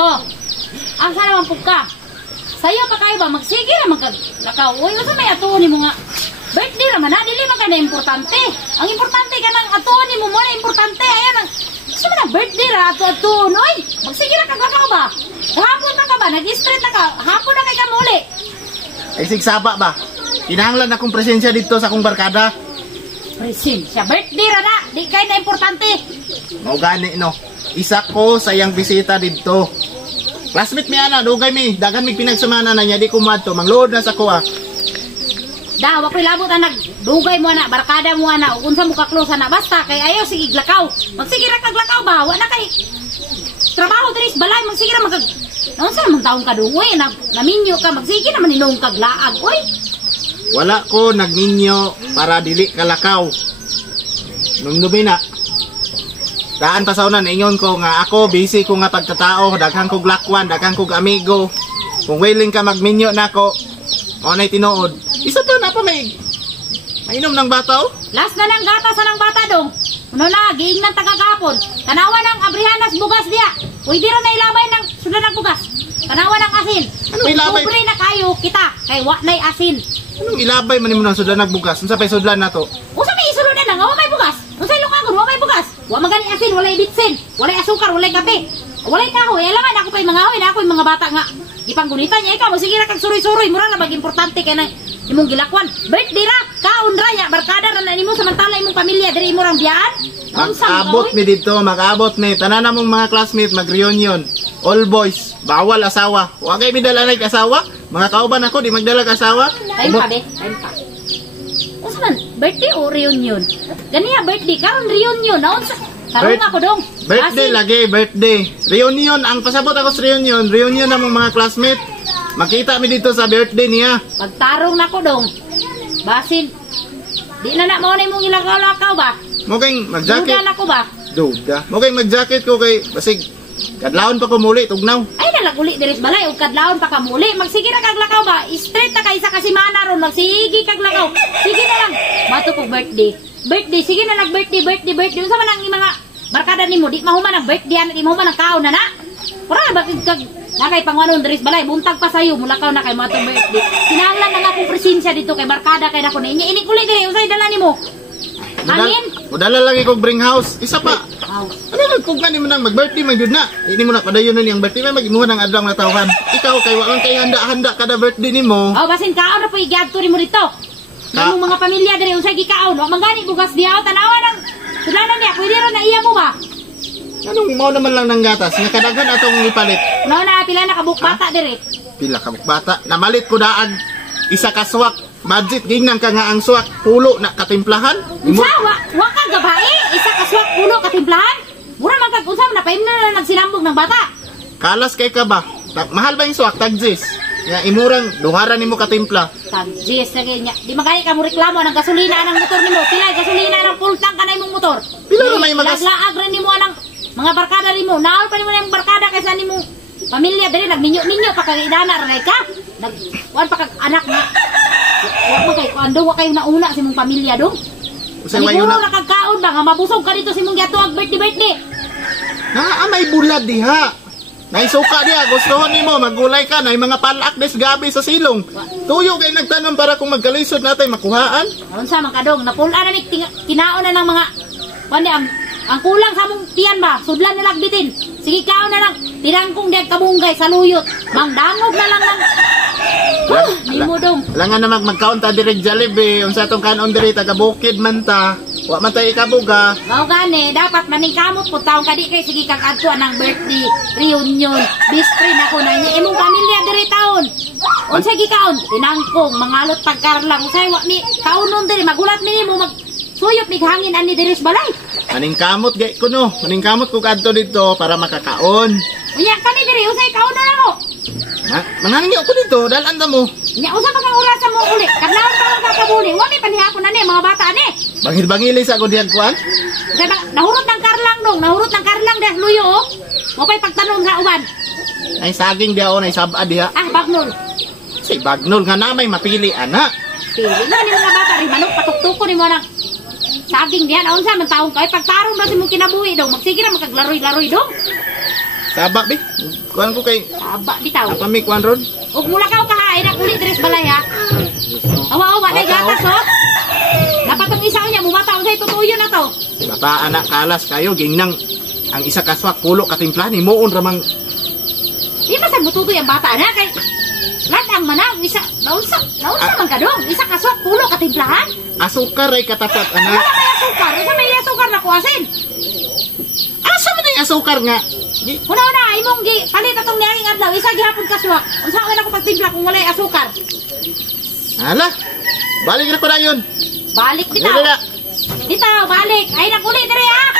Oh, ang sa naman po ka. Sa'yo pa kayo ba? Magsige na magkaglakaw. Uy, usa may atuon mo nga. Birthday naman na, dili man ka na importante. Ang importante ka ng atuon mo na importante. Ayan ang, gusto mo na birthday ra, atuon. Uy, magsige na kaglakaw ba? Hapon na ka ba? Nag-street na ka. Hapon na kay ka muli. Ay sigsaba ba? Kinahanglan akong presensya dito sa akong barkada. Presensya, birthday ra na. Di kayo na importante. Mao gani no. Isa ko sa iyang bisita dito. Classmate mi ana, dugay mi. Dagan mi pinagsamana na niya, di ko madto. Manglood na sa kuha. Daw, ako'y labot na nagdugay mo na, barkada mo na, o unsa mo ka-close na, basta, kay ayaw, sige, glakaw. Magsige ra kaglakaw ba? Wala kay trabaho, Tris, balay, magsige ra magag... Noon sa naman taong kadugoy, naminyo ka, magsige naman inong kaglaag, oy. Wala ko nagninyo para dili kalakaw. Numdumi na. Daan pa sa una, naingon ko nga ako, busy ko nga pagkatao, daghang kog lakwan, daghang kog amigo. Kung willing ka magminyo na ako, o na'y tinuod. Isa pa na pa may mainom ng bata, oh. Last na ng gata sa ng bata dong. Ano na, giing ng tagakapon. Tanawa ng abrihanas bugas diya. Pwede rin na ilabay ng sudan ng bugas. Tanawa ng asin. Anong ilabay? Kubre na kayo, kita, kay watlay asin. Anong ilabay man mo ng sudlan nagbugas? Unsa pay sudlan nato? Usa may isulunan na nga, wa may bugas. Usa lukagon, wa may bugas. Wa magani asin, walay bitsin, walay asukar, walay kape. Walay kahoy, alangan ako pa'y mga hoy na ako yung mga bata nga. Ipanggunita niya, ikaw, sige ra kag suroy-suroy, mura na mag-importante kay na imong gilakwan. Birthday ra, kaon ra ya, barkada ra na nimo samantala imong pamilya diri imo rang biyaan. Mag-abot mi dito, mag-abot mi. Tanan namong mga classmate mag-reunion. All boys, bawal asawa. Wa kay mi dala nag asawa. Mga kauban ako di magdala ka asawa. Time pa be, time pa. Usman, birthday o reunion? Ganiya birthday karon reunion, naon sa karon ako dong. Birthday lagi, birthday. Reunion, ang pasabot ako sa reunion. Reunion namong mga classmate. Makita mi dito sa birthday niya. Pagtarong nako dong. Basin. Di na na mo na imong ilakaw-lakaw ba? Mo kay mag-jacket. Duda nako ba? Duda. Mo kay mag-jacket ko kay basig kadlawon pa ko muli tugnaw. Ay nalaguli diris balay ug kadlawon pa ka muli. Magsige ra kag lakaw ba? Straight ta kay isa ka semana ron magsige kag lakaw. Sige na lang. Bato ko birthday. Birthday sige na birthday. Unsa man ang mga barkada nimo di mahuman ang birthday ana di mahuman ang kaon na na. Para ba kag nakay pangwanon diris balay buntag pa sayo mulakaw na kay matong birthday. Kinahanglan na nga akong presensya dito kay barkada kay nako na ini kuli diri unsay dala nimo? Hangin? Udala lagi kog bring house. Isa pa. House. Ano nagkugna nimo nang mag-birthday man jud na. Hindi mo na padayon ni ang birthday man magimuha ng adlaw na tawhan. Ikaw kay wa man kay handa-handa kada birthday nimo. Oh, basin kaon ra po igadto nimo dito. Imong mga pamilya diri unsay gikaon, wa mangani bugas diaw tanawa nang sudlanan niya, pwede ra na iya mo ba? Anong mao naman lang ng gatas nga kadaghan atong ipalit. No na pila na kabuk bata diri. Pila ka bata. Namalit ko daag isa ka swak. Budget ginang ka nga ang swak pulo na katimplahan. Unsa wa ka gabae, isa ka swak pulo katimplahan. Mura man kag unsa na paim na nagsilambog ng bata. Kalas kay ka ba? Mahal ba yung swak tagjis? Nga imurang duharan nimo katimpla. Tagjis lagi nya. Di magani ka mo reklamo ng gasolina ng motor nimo. Pila gasolina ng full tank ka na imong motor. Pila na may magas. Laag rin nimo anang mga barkada nimo. Naon pa nimo ng barkada kaysa nimo pamilya diri nagninyo-ninyo pa kag idana ra ka. Wan pa kag anak nga. Wa mo kay kuando wa kayo nauna sa imong pamilya dong. Usay wayo na nakagkaon ba nga mabusog ka dito sa imong giatuag birthday. May bulad diha. Naisuka diha, gustuhon nimo maggulay ka na mga palak des gabi sa silong. Tuyo kay nagtanom para kung magkalisod natay makuhaan. Unsa man kadong napulaan na ni kinaon na ng mga kundi ang kulang sa mong tiyan ba sudlan na lagbitin. Sige kaon na lang tinangkong diag kabunggay sa luyot. Mangdangog na lang ng nimo dong. Langan na magkaon ta diri Jollibee, unsa tong kanon diri taga bukid man ta. Wa man tay ikabuga. Mao gani dapat maningkamot po taong kadi kay sige kag adto nang birthday reunion. Best friend ako na niya imong pamilya diri taon. Unsa gikaon? Tinangkong mangalot pagkarlang usay wa mi kaunon diri magulat mi nimo mag suyop mig hangin ani diri sa balay. Maningkamot gay ko no. Maningkamot ko kadto dito para makakaon. Unya kami diri usay kaon na mo. Manangyo ko dito dalan ta mo. Nya usa pa kang oras mo uli. Kadlawon pa lang kakabuli. Wa mi panihapon ani mga bata ani. Bangil-bangili sa ko diyan kuan. Kay nahurot ng karlang dong, nahurot ng karlang des luyo oh. Mo pay pagtanong sa uban. Ay saging diha o nay sabad diha. Ah, bagnol. Si bagnol nga namay mapili ana. Pili na ni mga bata ri manok patuktuko ni mo nang saging diha naon sa man taong kay pagtarong ba si mong kinabuhi dong. Magsige ra magkaglaroy-laroy dong. Taba, be. Kuhan ko kay... Aba, bitaw. Napamik, Juan Rod. Ug mula ka ka ay na kulit tres balay ha. Awa na gatas oh. Dapat tong isa niya mumataw sa tutuyo na to. Bata, anak, kalas kayo. Gingnang ang isa kaswak, pulo katimpla ni Moon ramang... Di ba sa bututoy ang bata na kay... Latang manang, isa... Naunsa man ka dong. Isa kaswak, pulo katimplahan. Asukar ay katapat, Wala anak. may asukar. Isa may asukar na kuasin. Asa man yung asukar nga? Di, Una, imong gi, palit atong niyang adlaw, isa gihapon kaswak. Unsa man ako pagtimpla kung walay asukar. hala. Balik na ko na yun. Balik bitaw. Dili na. Bitaw, balik. Ay nakulit diri ha.